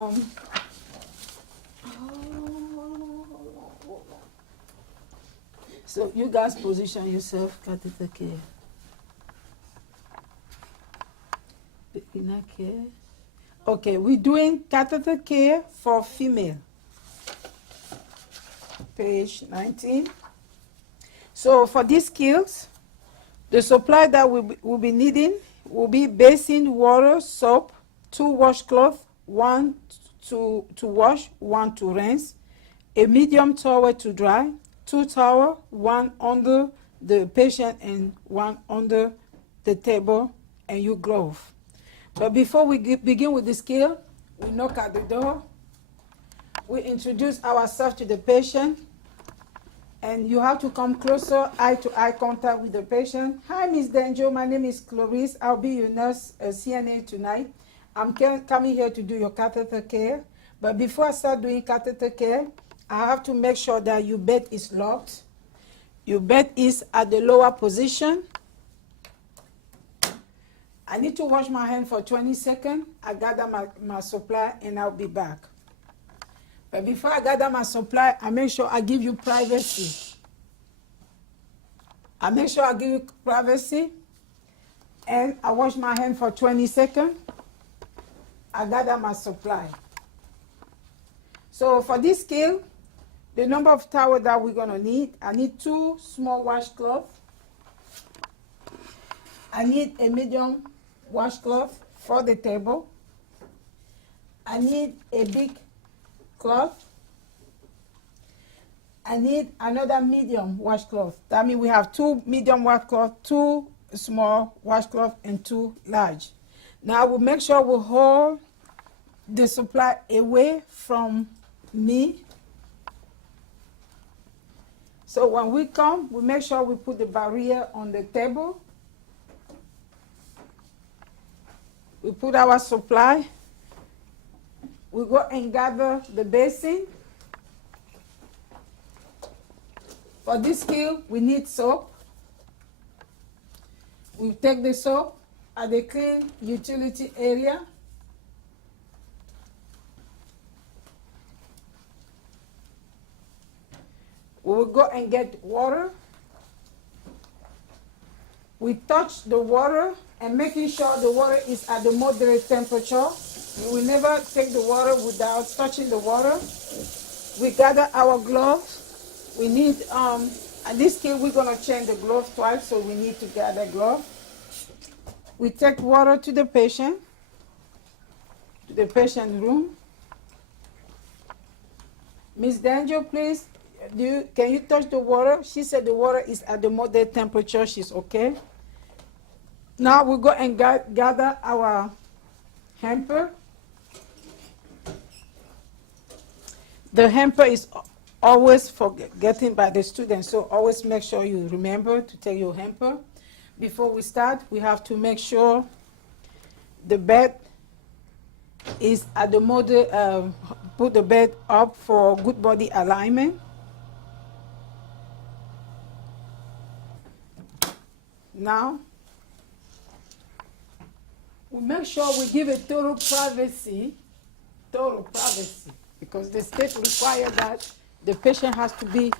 Um, so you guys position yourself, catheter care. Beginner care. Okay, we're doing catheter care for female. Page 19. So for these skills, the supply that we'll be needing will be basin, water, soap, 2 washcloths, 1 to wash, 1 to rinse, a medium towel to dry, 2 towels, 1 under the patient and 1 under the table, and your glove. But before we begin with the skill, we knock at the door, we introduce ourselves to the patient, and you have to come closer, eye-to-eye contact with the patient. Hi, Miss Danjo, my name is Clarice. I'll be your nurse, CNA tonight. I'm coming here to do your catheter care. But before I start doing catheter care, I have to make sure that your bed is locked. Your bed is at the lower position. I need to wash my hand for 20 seconds. I gather my supply and I'll be back. But before I gather my supply, I make sure I give you privacy. I make sure I give you privacy, and I wash my hand for 20 seconds. I gather my supply. So for this skill, the number of towels that we're gonna need, I need 2 small washcloths. I need a medium washcloth for the table. I need a big cloth. I need another medium washcloth. That means we have 2 medium washcloths, 2 small washcloths, and 2 large. Now we'll make sure we hold the supply away from me. So when we come, we make sure we put the barrier on the table. We put our supply. We go and gather the basin. For this skill, we need soap. We take the soap at the clean utility area. We will go and get water. We touch the water and making sure the water is at the moderate temperature. We will never take the water without touching the water. We gather our gloves. We need, at this case, we're gonna change the glove twice, so we need to gather glove. We take water to the patient room. Miss Danjo, please, can you touch the water? She said the water is at the moderate temperature, she's okay. Now we go and gather our hamper. The hamper is always forgotten by the students, so always make sure you remember to take your hamper. Before we start, we have to make sure the bed is at the moderate, put the bed up for good body alignment. Now, we make sure we give it total privacy, because the state requires that the patient has to be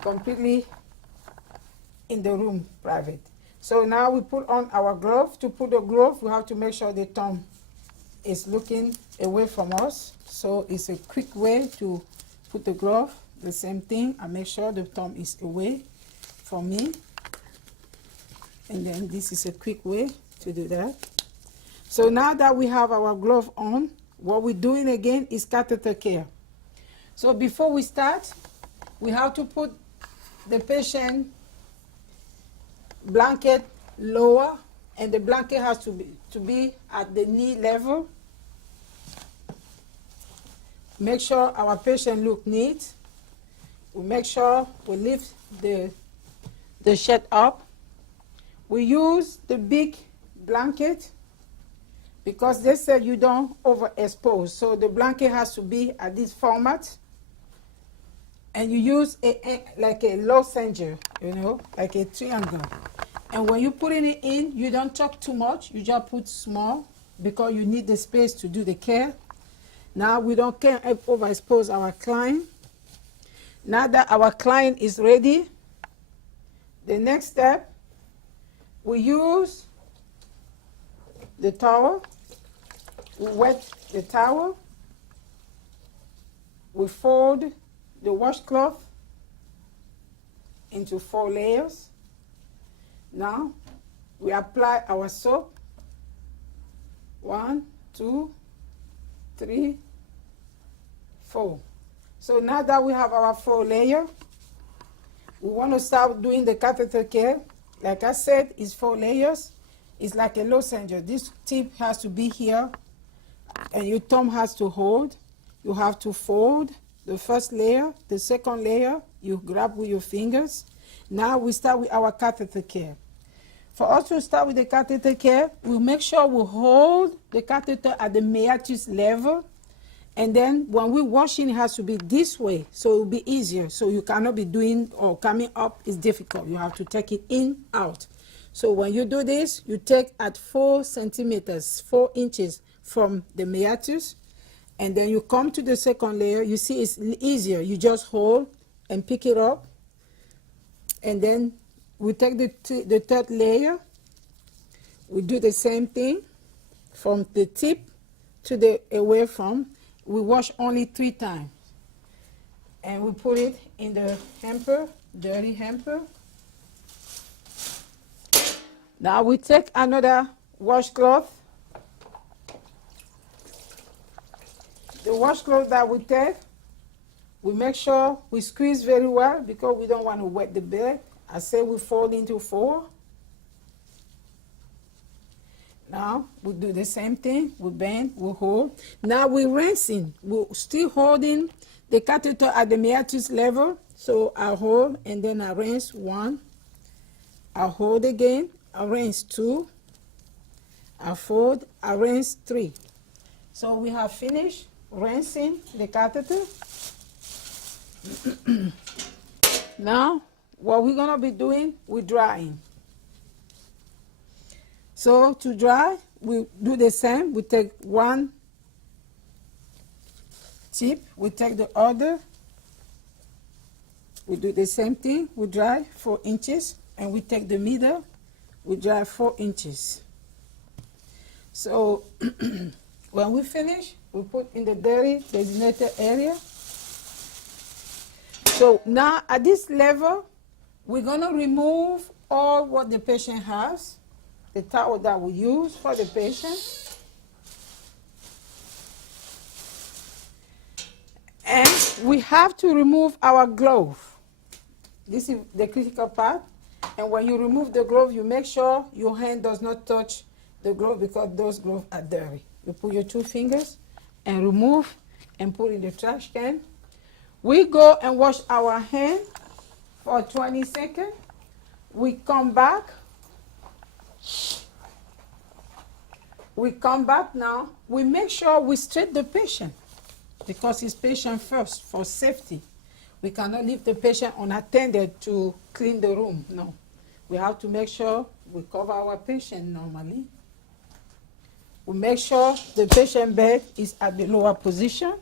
completely in the room private. So now we put on our glove. To put the glove, we have to make sure the thumb is looking away from us. So it's a quick way to put the glove. The same thing, I make sure the thumb is away from me. And then this is a quick way to do that. So now that we have our glove on, what we're doing again is catheter care. So before we start, we have to put the patient blanket lower, and the blanket has to be at the knee level. Make sure our patient look neat. We make sure we lift the shirt up. We use the big blanket because they said you don't overexpose. So the blanket has to be at this format. And you use like a lozenge, you know, like a triangle. And when you're putting it in, you don't tuck too much. You just put small because you need the space to do the care. Now we can't overexpose our client. Now that our client is ready, the next step, we use the towel. We wet the towel. We fold the washcloth into 4 layers. Now we apply our soap. 1, 2, 3, 4. So now that we have our 4 layer, we want to start doing the catheter care. Like I said, it's 4 layers. It's like a lozenge. This tip has to be here, and your thumb has to hold. You have to fold the first layer, the second layer, you grab with your fingers. Now we start with our catheter care. For us to start with the catheter care, we make sure we hold the catheter at the meatus level. And then when we're washing, it has to be this way, so it will be easier. So you cannot be doing or coming up is difficult. You have to take it in, out. So when you do this, you take at 4 centimeters, 4 inches from the meatus, and then you come to the second layer. You see it's easier. You just hold and pick it up. And then we take the third layer. We do the same thing from the tip to the away from. We wash only 3 times. And we put it in the hamper, dirty hamper. Now we take another washcloth. The washcloth that we take, we make sure we squeeze very well because we don't want to wet the bed. I say we fold into 4. Now we do the same thing. We bend, we hold. Now we're rinsing. We're still holding the catheter at the meatus level. So I hold and then I rinse 1. I hold again. I rinse 2. I fold. I rinse 3. So we have finished rinsing the catheter. Now, what we're gonna be doing, we're drying. So to dry, we do the same. We take 1 tip, we take the other. We do the same thing. We dry 4 inches, and we take the middle. We dry 4 inches. So when we finish, we put in the dirty designated area. So now at this level, we're gonna remove all what the patient has, the towel that we use for the patient. And we have to remove our glove. This is the critical part. And when you remove the glove, you make sure your hand does not touch the glove because those gloves are dirty. You put your 2 fingers and remove and put in the trash can. We go and wash our hand for 20 seconds. We come back. We come back now. We make sure we straighten the patient because it's patient first for safety. We cannot leave the patient unattended to clean the room. No. We have to make sure we cover our patient normally. We make sure the patient bed is at the lower position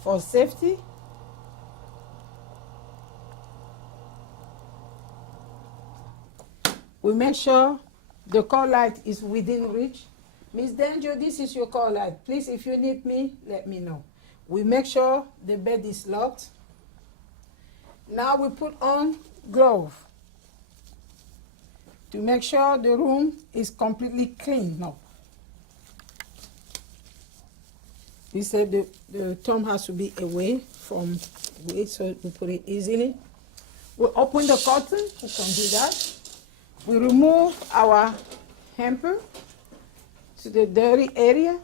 for safety. We make sure the call light is within reach. Miss Danjo, this is your call light. Please, if you need me, let me know. We make sure the bed is locked. Now we put on glove to make sure the room is completely clean. No. We said the thumb has to be away from it so we put it easily. We open the curtain, we can do that. We remove our hamper to the dirty area.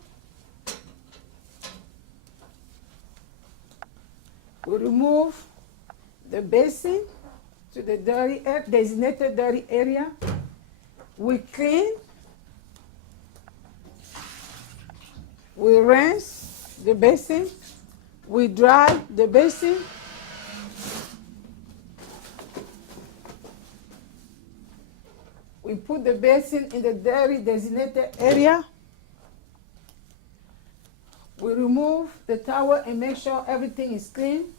We remove the basin to the dirty designated dirty area. We clean. We rinse the basin. We dry the basin. We put the basin in the dirty designated area. We remove the towel and make sure everything is clean.